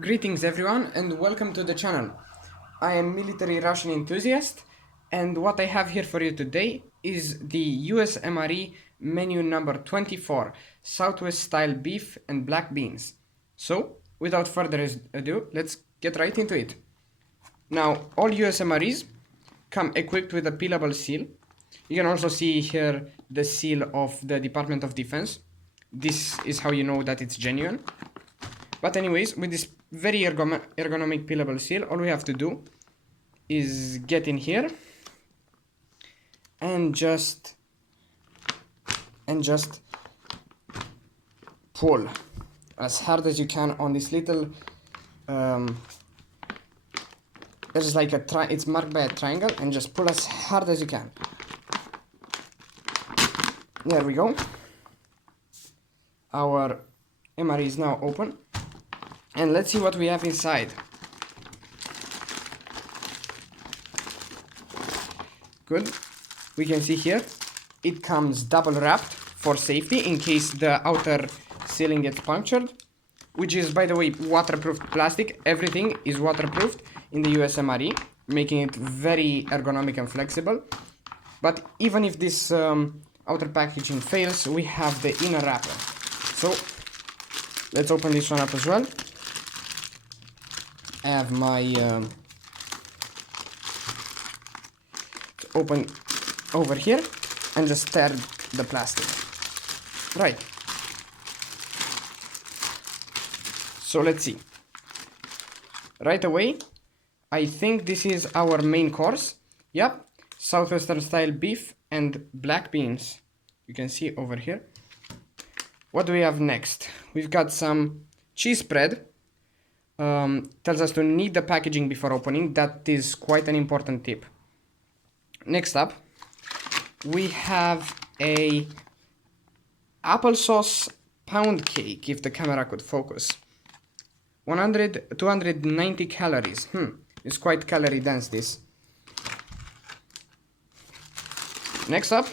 Greetings everyone and welcome to the channel. I am military Russian enthusiast and what I have here for you today is the US MRE menu number 24, Southwest style beef and black beans. So without further ado, let's get right into it. Now all US MREs come equipped with a peelable seal. You can also see here the seal of the Department of Defense. This is how you know that it's genuine. But anyways, with this very ergonomic peelable seal, all we have to do is get in here and just pull as hard as you can on this little there's like it's marked by a triangle, and just pull as hard as you can. There we go. Our MRE is now open. And let's see what we have inside. Good. We can see here it comes double wrapped for safety in case the outer sealing gets punctured, which is, by the way, waterproof plastic. Everything is waterproofed in the US MRE, making it very ergonomic and flexible. But even if this outer packaging fails, we have the inner wrapper. So let's open this one up as well. I have my open over here and just tear the plastic. Right. So let's see. Right away, I think this is our main course. Yep, Southwestern style beef and black beans. You can see over here. What do we have next? We've got some cheese spread. Tells us to knead the packaging before opening. That is quite an important tip. Next up, we have a applesauce pound cake, if the camera could focus. 290 calories. It's quite calorie dense, this. Next up,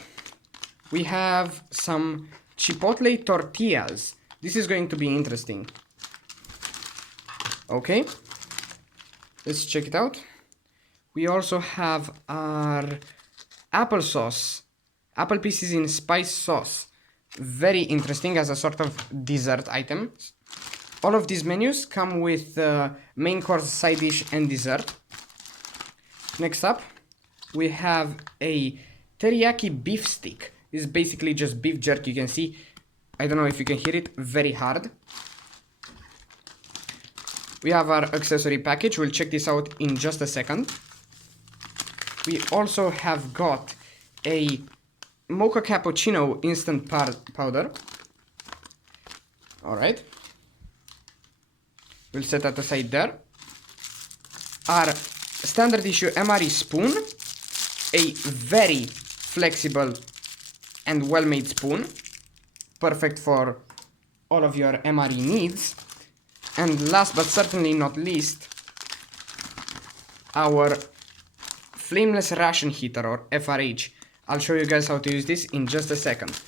we have some chipotle tortillas. This is going to be interesting. Okay, let's check it out. We also have our applesauce, apple pieces in spice sauce. Very interesting as a sort of dessert item. All of these menus come with main course, side dish and dessert. Next up, we have a teriyaki beef stick. This is basically just beef jerky. You can see, I don't know if you can hear it, very hard. We have our accessory package. We'll check this out in just a second. We also have got a mocha cappuccino instant powder. Alright. We'll set that aside there. Our standard issue MRE spoon. A very flexible and well-made spoon. Perfect for all of your MRE needs. And last but certainly not least, our flameless ration heater, or FRH. I'll show you guys how to use this in just a second.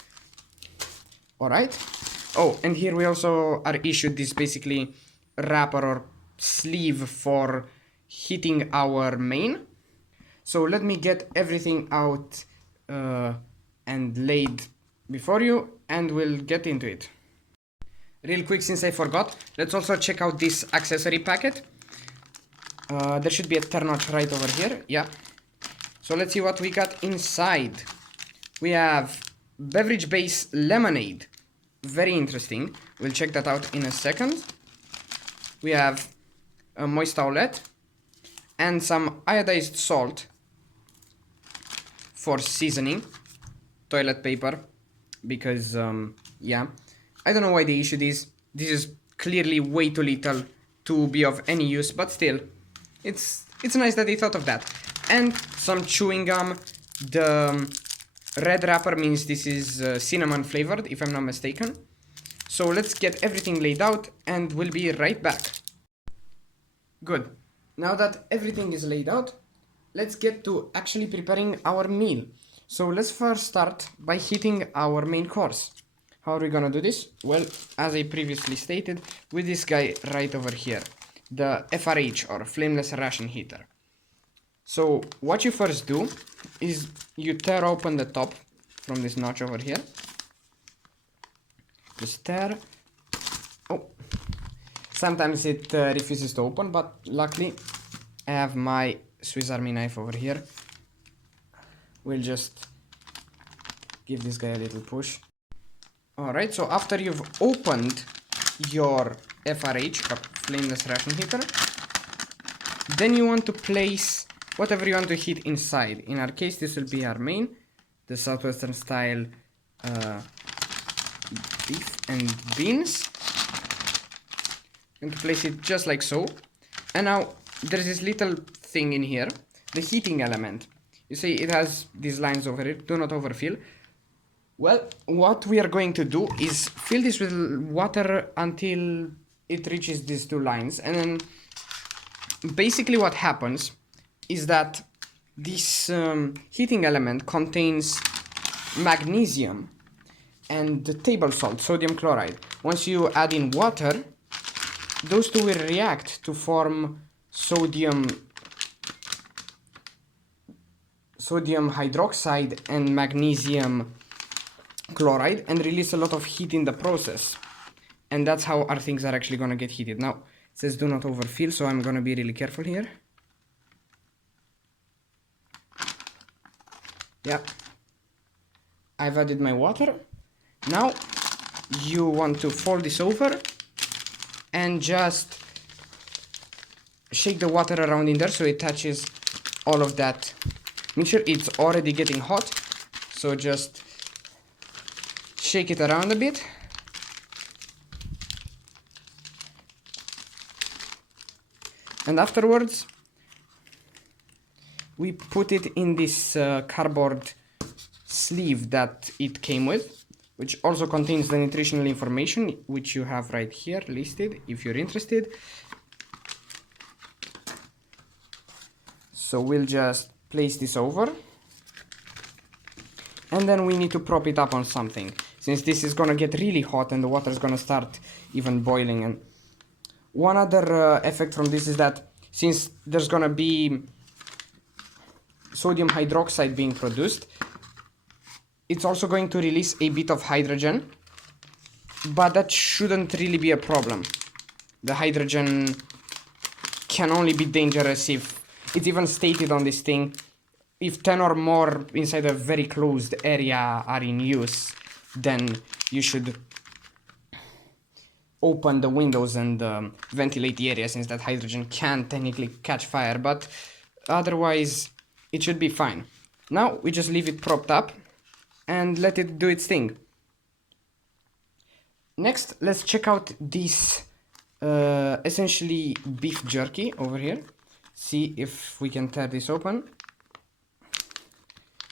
Alright. Oh, and here we also are issued this basically wrapper or sleeve for heating our main. So let me get everything out and laid before you, and we'll get into it. Real quick, since I forgot, let's also check out this accessory packet. There should be a turn-notch right over here. Yeah. So let's see what we got inside. We have beverage base lemonade. Very interesting. We'll check that out in a second. We have a moist towelette and some iodized salt for seasoning. Toilet paper, because yeah, I don't know why they issue these. This is clearly way too little to be of any use, but still, it's nice that they thought of that. And some chewing gum. The red wrapper means this is cinnamon flavored, if I'm not mistaken. So let's get everything laid out and we'll be right back. Good. Now that everything is laid out, let's get to actually preparing our meal. So let's first start by heating our main course. How are we gonna do this? Well, as I previously stated, with this guy right over here. the FRH or flameless ration heater. So what you first do is you tear open the top from this notch over here. Just tear. Oh, sometimes it refuses to open, but luckily I have my Swiss Army knife over here. We'll just give this guy a little push. Alright, so after you've opened your FRH or flameless ration heater, then you want to place whatever you want to heat inside. In our case, this will be our main, the Southwestern style beef and beans. I'm going to place it just like so. And now there's this little thing in here, the heating element. You see it has these lines over it, do not overfill. Well, what we are going to do is fill this with water until it reaches these two lines. And then basically what happens is that this heating element contains magnesium and the table salt, sodium chloride. Once you add in water, those two will react to form sodium hydroxide and magnesium chloride and release a lot of heat in the process. And that's how our things are actually going to get heated. Now, it says do not overfill, so I'm going to be really careful here. Yeah, I've added my water. Now, you want to fold this over and just shake the water around in there so it touches all of that. Make sure it's already getting hot, so just shake it around a bit. And afterwards, we put it in this cardboard sleeve that it came with, which also contains the nutritional information, which you have right here listed if you're interested. So we'll just place this over. And then we need to prop it up on something, since this is gonna get really hot and the water is gonna start even boiling. And one other effect from this is that since there's gonna be sodium hydroxide being produced, it's also going to release a bit of hydrogen, but that shouldn't really be a problem. The hydrogen can only be dangerous if, it's even stated on this thing, if 10 or more inside a very closed area are in use, then you should open the windows and ventilate the area, since that hydrogen can technically catch fire, but otherwise it should be fine. Now we just leave it propped up and let it do its thing. Next, let's check out this essentially beef jerky over here. See if we can tear this open.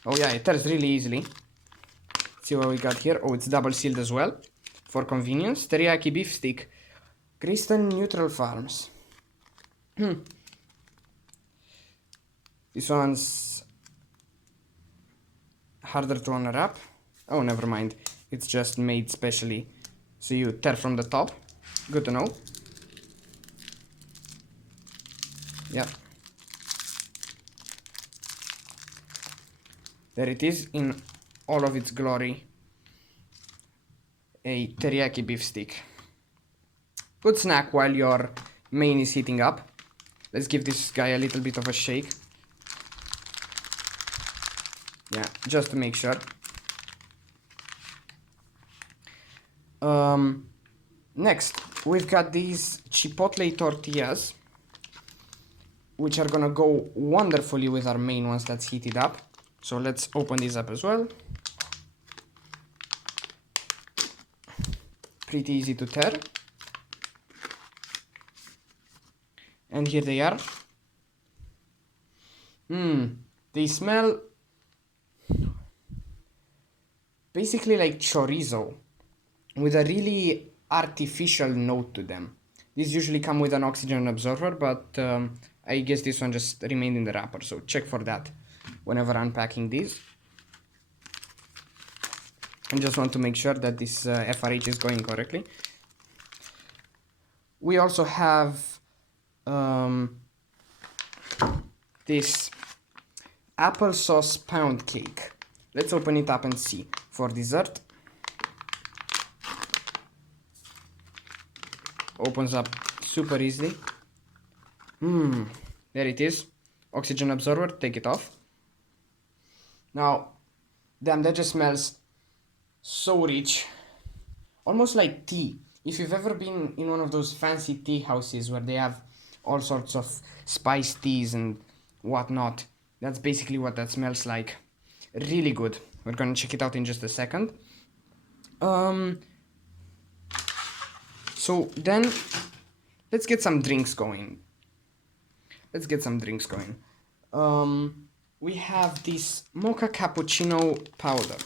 Oh yeah, it tears really easily. See what we got here. Oh, it's double sealed as well for convenience. Teriyaki beef stick, Kristen Neutral Farms. This one's harder to unwrap. Oh, never mind. It's just made specially. So you tear from the top. Good to know. Yeah. There it is in all of its glory. A teriyaki beef stick. Good snack while your main is heating up. Let's give this guy a little bit of a shake. Yeah, just to make sure. Next, we've got these chipotle tortillas, which are gonna go wonderfully with our main once that's heated up. So let's open these up as well. Pretty easy to tear. And here they are. They smell basically like chorizo, with a really artificial note to them. These usually come with an oxygen absorber, but I guess this one just remained in the wrapper, so check for that whenever unpacking these. I just want to make sure that this FRH is going correctly. We also have this applesauce pound cake. Let's open it up and see. For dessert, opens up super easily. There it is. Oxygen absorber, take it off. Now, damn, that just smells so rich. Almost like tea. If you've ever been in one of those fancy tea houses where they have all sorts of spiced teas and whatnot, that's basically what that smells like. Really good. We're gonna check it out in just a second. So then, let's get some drinks going. We have this mocha cappuccino powder.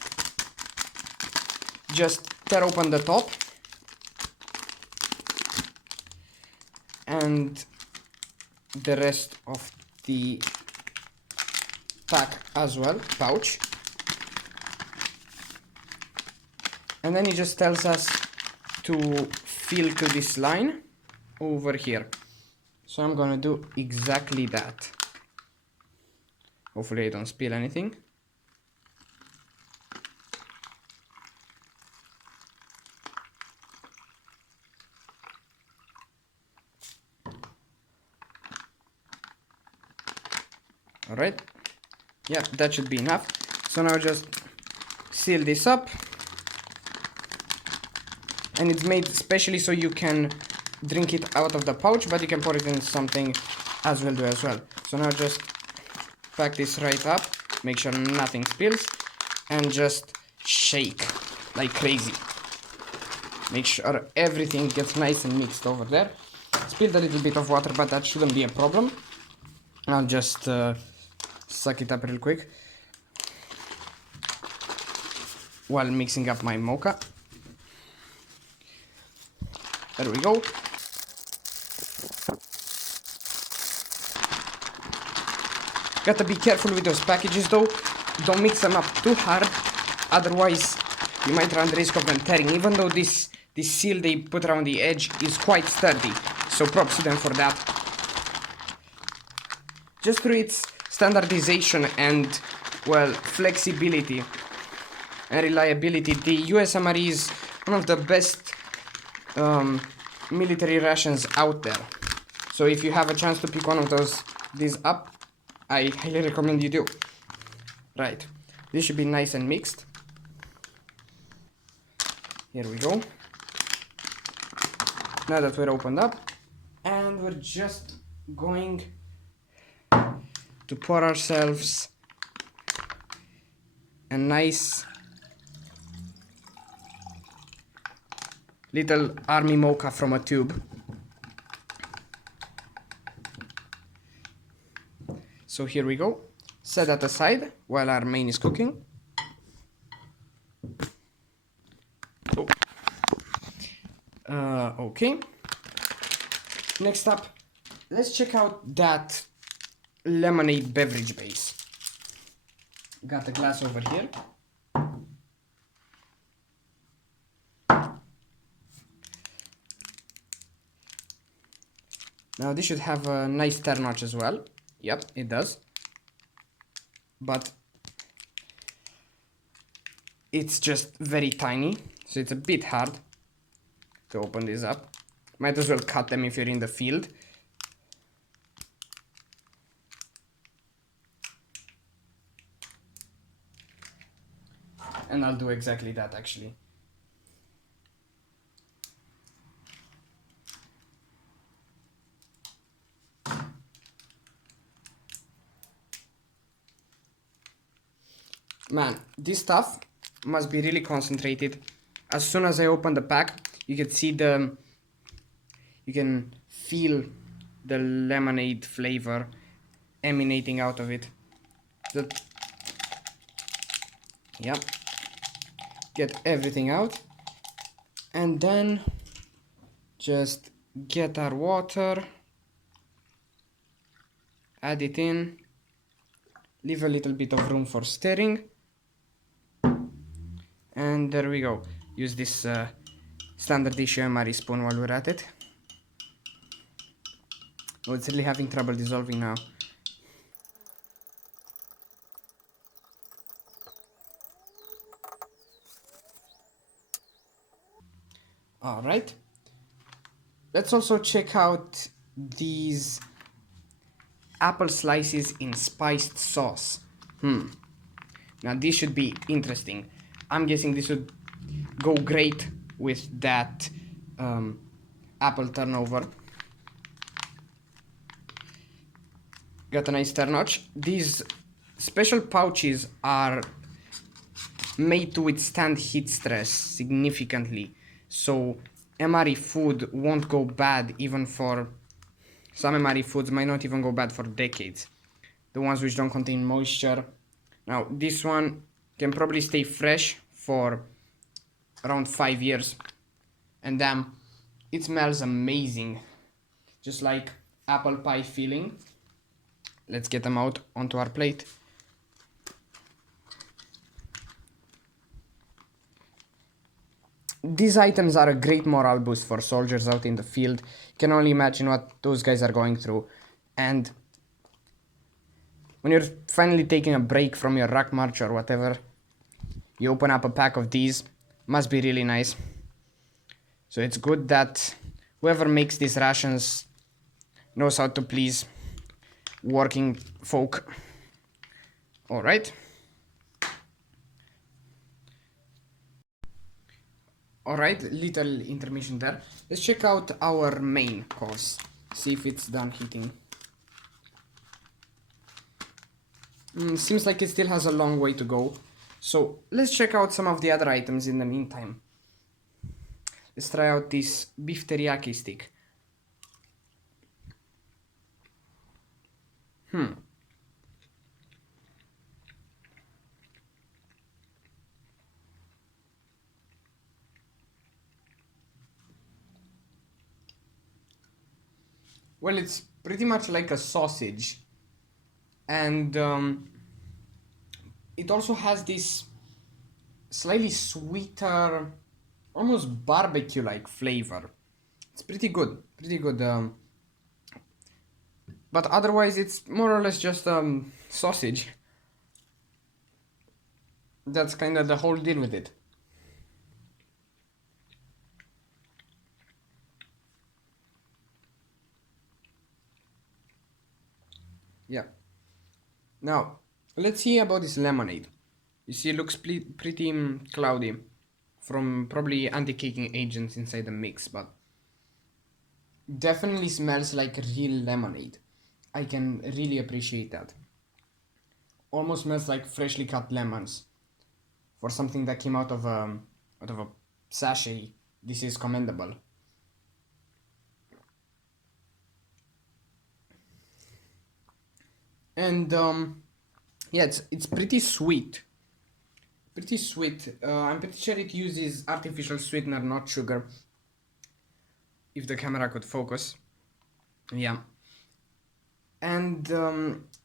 Just tear open the top and the rest of the pack as well, pouch. And then it just tells us to fill to this line over here. So I'm gonna do exactly that. Hopefully I don't spill anything. Alright, yeah, that should be enough. So now just seal this up. And it's made specially so you can drink it out of the pouch, but you can pour it in something as well. So now just pack this right up, make sure nothing spills, and just shake like crazy. Make sure everything gets nice and mixed over there. Spilled a little bit of water, but that shouldn't be a problem. I'll just suck it up real quick while mixing up my mocha. There we go. Gotta be careful with those packages though. Don't mix them up too hard, otherwise you might run the risk of them tearing, even though this seal they put around the edge is quite sturdy, so props to them for that. Just through its standardization and, well, flexibility and reliability, the US MRE is one of the best military rations out there. So if you have a chance to pick one of these up, I highly recommend you do. Right, this should be nice and mixed. Here we go. Now that we're opened up, and we're just going to pour ourselves a nice little army mocha from a tube. So here we go. Set that aside while our main is cooking. Okay. Next up, let's check out that lemonade beverage base. Got a glass over here. Now this should have a nice stir notch as well. Yep, it does. But it's just very tiny, so it's a bit hard to open this up. Might as well cut them if you're in the field. And I'll do exactly that actually. Man, this stuff must be really concentrated. As soon as I open the pack, you can see you can feel the lemonade flavor emanating out of it. Yep. Get everything out. And then just get our water, add it in, leave a little bit of room for stirring. And there we go. Use this standard issue MRE spoon while we're at it. Oh, it's really having trouble dissolving now. Alright. Let's also check out these apple slices in spiced sauce. Now this should be interesting. I'm guessing this would go great with that apple turnover. Got a nice turnouch. These special pouches are made to withstand heat stress significantly, so MRE food won't go bad. Even for some MRE foods might not even go bad for decades, the ones which don't contain moisture. Now this one can probably stay fresh for around 5 years, and damn, it smells amazing, just like apple pie filling. Let's get them out onto our plate. These items are a great morale boost for soldiers out in the field. You can only imagine what those guys are going through. And when you're finally taking a break from your ruck march or whatever, you open up a pack of these. Must be really nice. So it's good that whoever makes these rations knows how to please working folk. Alright. Alright, little intermission there. Let's check out our main course. See if it's done heating. Seems like it still has a long way to go. So let's check out some of the other items in the meantime. Let's try out this beef teriyaki stick. Well, it's pretty much like a sausage, and it also has this slightly sweeter, almost barbecue-like flavor. It's pretty good, but otherwise it's more or less just sausage. That's kind of the whole deal with it. Yeah. Now, let's see about this lemonade. You see, it looks pretty cloudy from probably anti-caking agents inside the mix, but definitely smells like real lemonade. I can really appreciate that. Almost smells like freshly cut lemons. For something that came out of a sachet, this is commendable. And yeah, it's pretty sweet. Pretty sweet. I'm pretty sure it uses artificial sweetener, not sugar. If the camera could focus. Yeah. And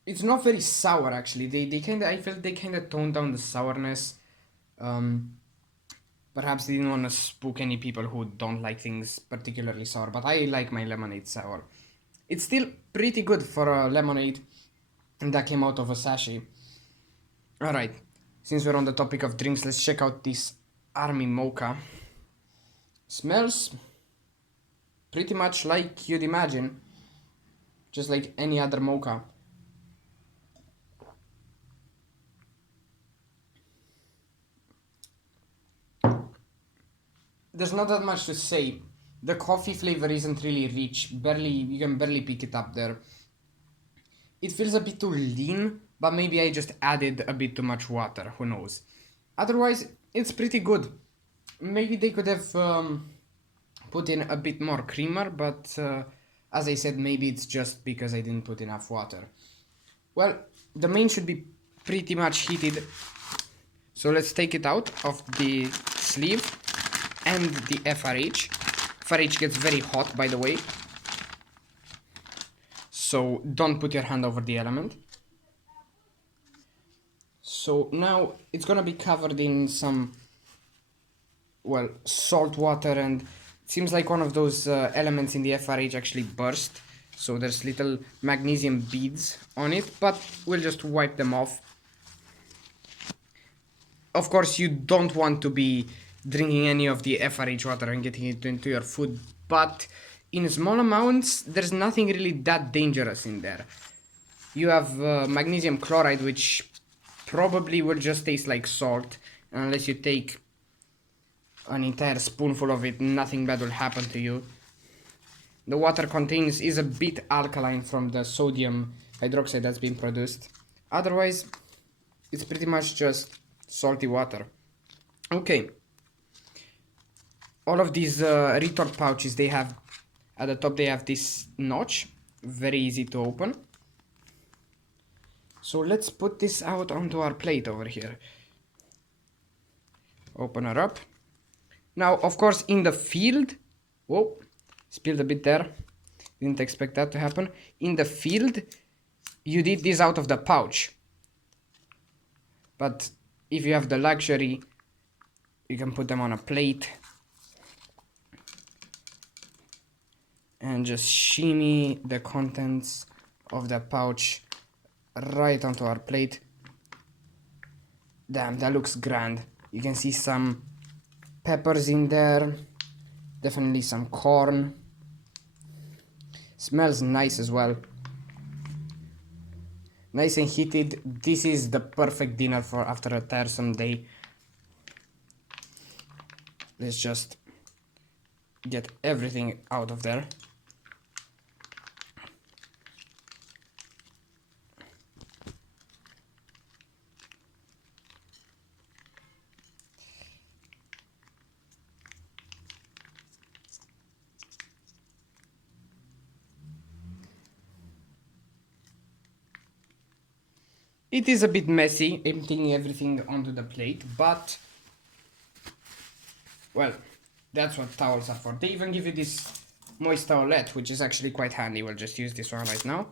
it's not very sour actually. They kinda, I felt they kinda toned down the sourness. Perhaps they didn't want to spook any people who don't like things particularly sour, but I like my lemonade sour. It's still pretty good for a lemonade that came out of a sachet. Alright, since we're on the topic of drinks, let's check out this Army Mocha. Smells pretty much like you'd imagine, just like any other mocha. There's not that much to say. The coffee flavor isn't really rich, you can barely pick it up there. It feels a bit too lean, but maybe I just added a bit too much water, who knows. Otherwise, it's pretty good. Maybe they could have put in a bit more creamer, but as I said, maybe it's just because I didn't put enough water. Well, the main should be pretty much heated, so let's take it out of the sleeve and the FRH. FRH gets very hot, by the way, so don't put your hand over the element. So now it's gonna be covered in some, well, salt water, and it seems like one of those elements in the FRH actually burst. so there's little magnesium beads on it, but we'll just wipe them off. Of course, you don't want to be drinking any of the FRH water and getting it into your food, but in small amounts, there's nothing really that dangerous in there. You have magnesium chloride, which probably will just taste like salt, unless you take an entire spoonful of it, nothing bad will happen to you. The water contains is a bit alkaline from the sodium hydroxide that's been produced. Otherwise, it's pretty much just salty water. Okay. All of these retort pouches, they have at the top, they have this notch, very easy to open. So let's put this out onto our plate over here. Open her up. Now, of course, in the field, whoa, spilled a bit there. Didn't expect that to happen. In the field, you did this out of the pouch. But if you have the luxury, you can put them on a plate and just shimmy the contents of the pouch right onto our plate. Damn, that looks grand. You can see some peppers in there, definitely some corn. Smells nice as well. Nice and heated. This is the perfect dinner for after a tiresome day. Let's just get everything out of there. It is a bit messy, emptying everything onto the plate, but, well, that's what towels are for. They even give you this moist towelette, which is actually quite handy. We'll just use this one right now.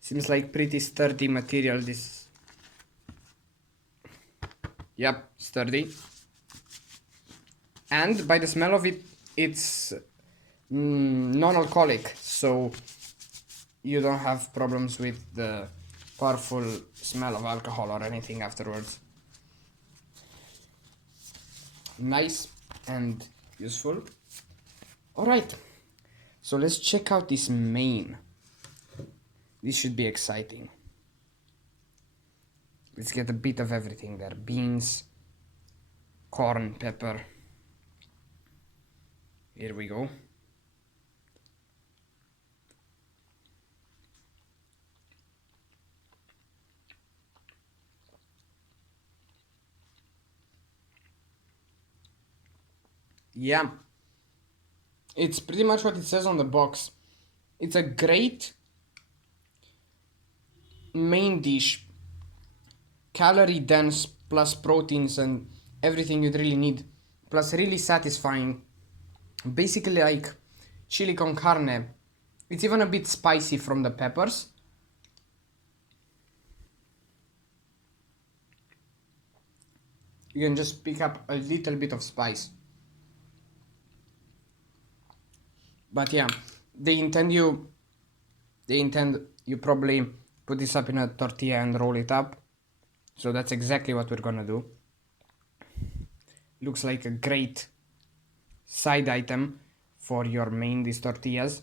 Seems like pretty sturdy material, this. Yep, sturdy. And by the smell of it, it's non-alcoholic, so you don't have problems with the powerful smell of alcohol or anything afterwards. Nice and useful. Alright, so let's check out this main. This should be exciting. Let's get a bit of everything there. Beans, corn, pepper. Here we go. Yeah, it's pretty much what it says on the box. It's a great main dish, calorie dense, plus proteins and everything you'd really need, plus really satisfying. Basically like chili con carne. It's even a bit spicy from the peppers. You can just pick up a little bit of spice. But yeah, they intend you probably put this up in a tortilla and roll it up. So that's exactly what we're gonna do. Looks like a great side item for your main, these tortillas.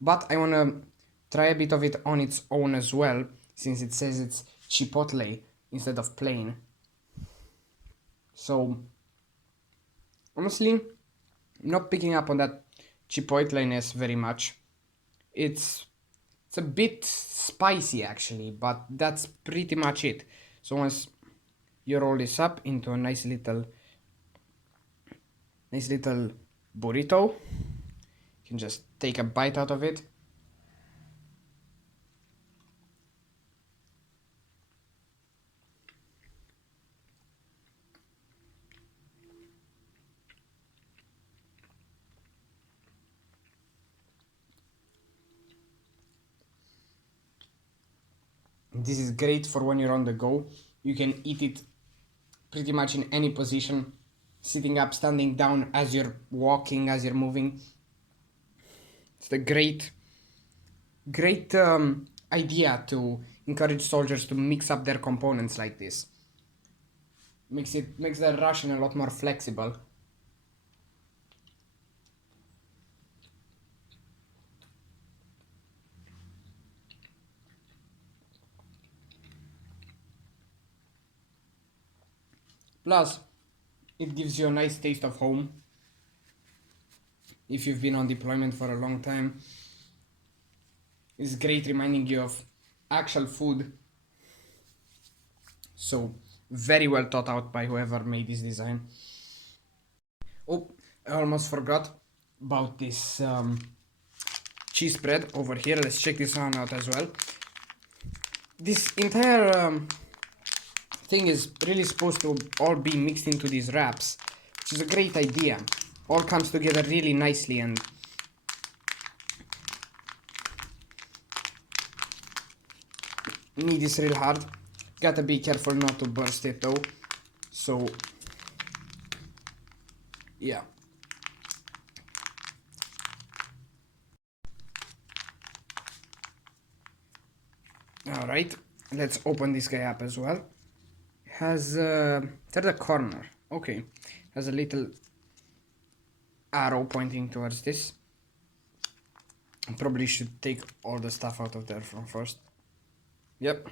But I wanna try a bit of it on its own as well, since it says it's chipotle instead of plain. So honestly, I'm not picking up on that chipotleness very much. It's a bit spicy actually, but that's pretty much it. So once you roll this up into a nice little burrito, you can just take a bite out of it. This is great for when you're on the go. You can eat it pretty much in any position. sitting up, standing down, as you're walking, as you're moving. It's a great idea to encourage soldiers to mix up their components like this. Makes the Ration a lot more flexible. Plus, it gives you a nice taste of home. If you've been on deployment for a long time, it's great reminding you of actual food. So, very well thought out by whoever made this design. Oh, I almost forgot about this cheese spread over here. Let's check this one out as well. This entire thing is really supposed to all be mixed into these wraps, which is a great idea. All comes together really nicely, and knead is real hard. Gotta be careful not to burst it though. So yeah. Alright, let's open this guy up as well. Has there's a corner. Okay, has a little arrow pointing towards this. Probably should take all the stuff out of there from first. Yep,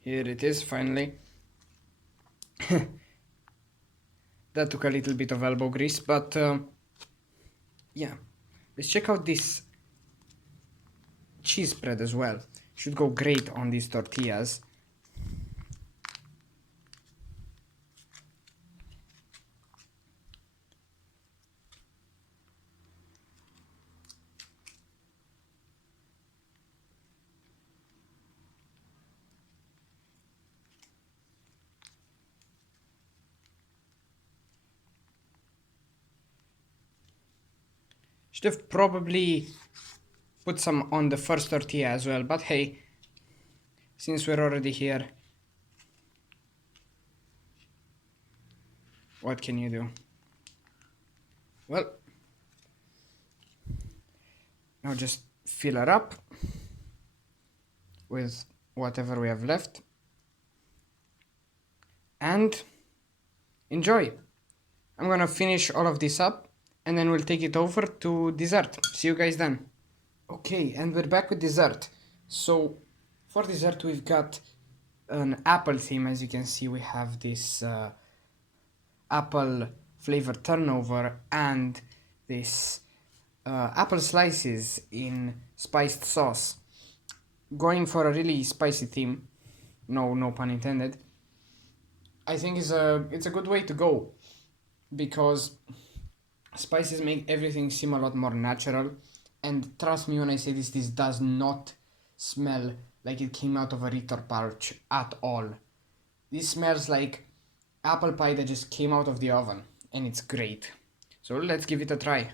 here it is finally. That took a little bit of elbow grease, but yeah, let's check out this cheese spread as well. Should go great on these tortillas. Should have probably put some on the first tortilla as well, but hey, since we're already here, what can you do? Well, now just fill her up with whatever we have left and enjoy. I'm gonna finish all of this up and then we'll take it over to dessert. See you guys then. Okay, and we're back with dessert. So for dessert we've got an apple theme. As you can see, we have this apple flavored turnover and this apple slices in spiced sauce. Going for a really spicy theme, no pun intended. I think it's a good way to go, because spices make everything seem a lot more natural. And trust me when I say this does not smell like it came out of a Ritter pouch at all. This smells like apple pie that just came out of the oven, and it's great. So let's give it a try.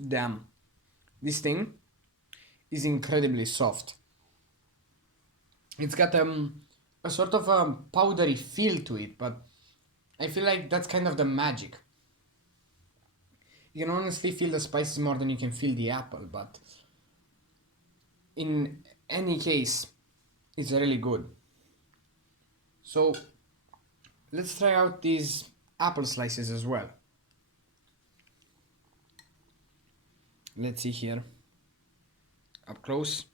Damn, this thing is incredibly soft. It's got a sort of a powdery feel to it, but I feel like that's kind of the magic. You can honestly feel the spices more than you can feel the apple, but in any case, it's really good. So let's try out these apple slices as well. Let's see here. Up close.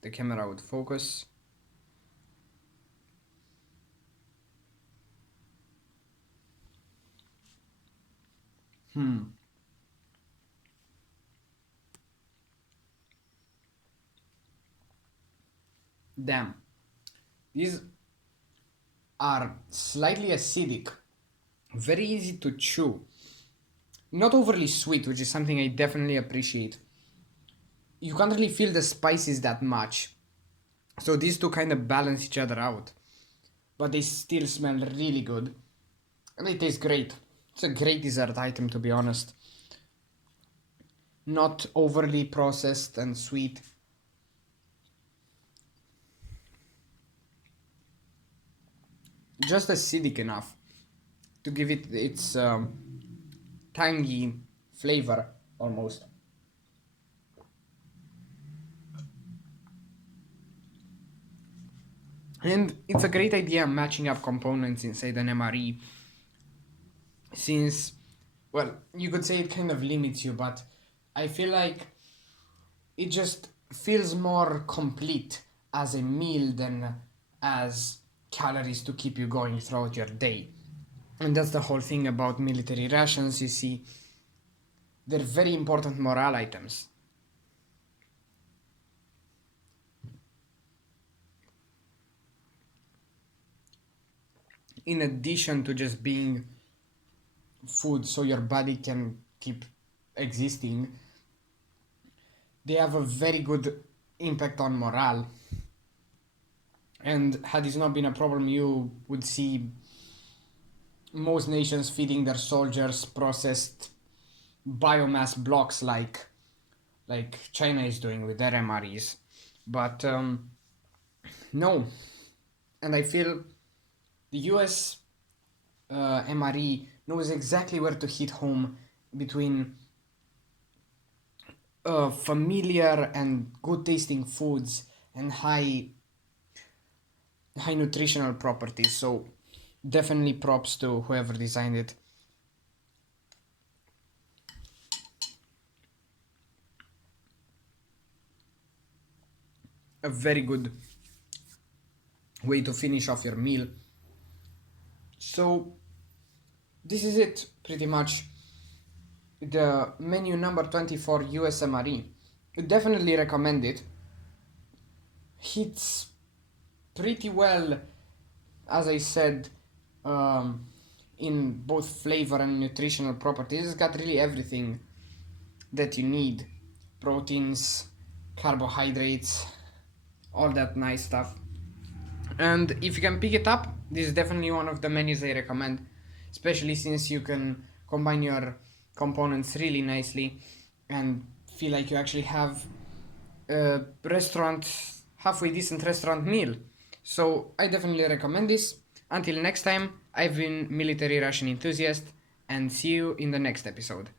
The camera would focus. Damn. These are slightly acidic, very easy to chew, not overly sweet, which is something I definitely appreciate. You can't really feel the spices that much, so these two kind of balance each other out, but they still smell really good and they taste great. It's a great dessert item, to be honest. not overly processed and sweet. Just acidic enough to give it its tangy flavor almost. And it's a great idea matching up components inside an MRE, since, well, you could say it kind of limits you, but I feel like it just feels more complete as a meal than as calories to keep you going throughout your day. And that's the whole thing about military rations, you see. They're very important morale items. In addition to just being food so your body can keep existing, they have a very good impact on morale. And had this not been a problem, you would see most nations feeding their soldiers processed biomass blocks like China is doing with their MREs. But no, and I feel the US MRE knows exactly where to hit home between familiar and good tasting foods and high nutritional properties. So definitely props to whoever designed it. A very good way to finish off your meal. So this is it pretty much, the menu number 24 US MRE. Definitely recommend it. Hits pretty well, as I said, in both flavor and nutritional properties. It's got really everything that you need: proteins, carbohydrates, all that nice stuff. And if you can pick it up, this is definitely one of the menus I recommend, especially since you can combine your components really nicely and feel like you actually have a halfway decent restaurant meal. So I definitely recommend this. Until next time, I've been Military Ration Enthusiast, and see you in the next episode.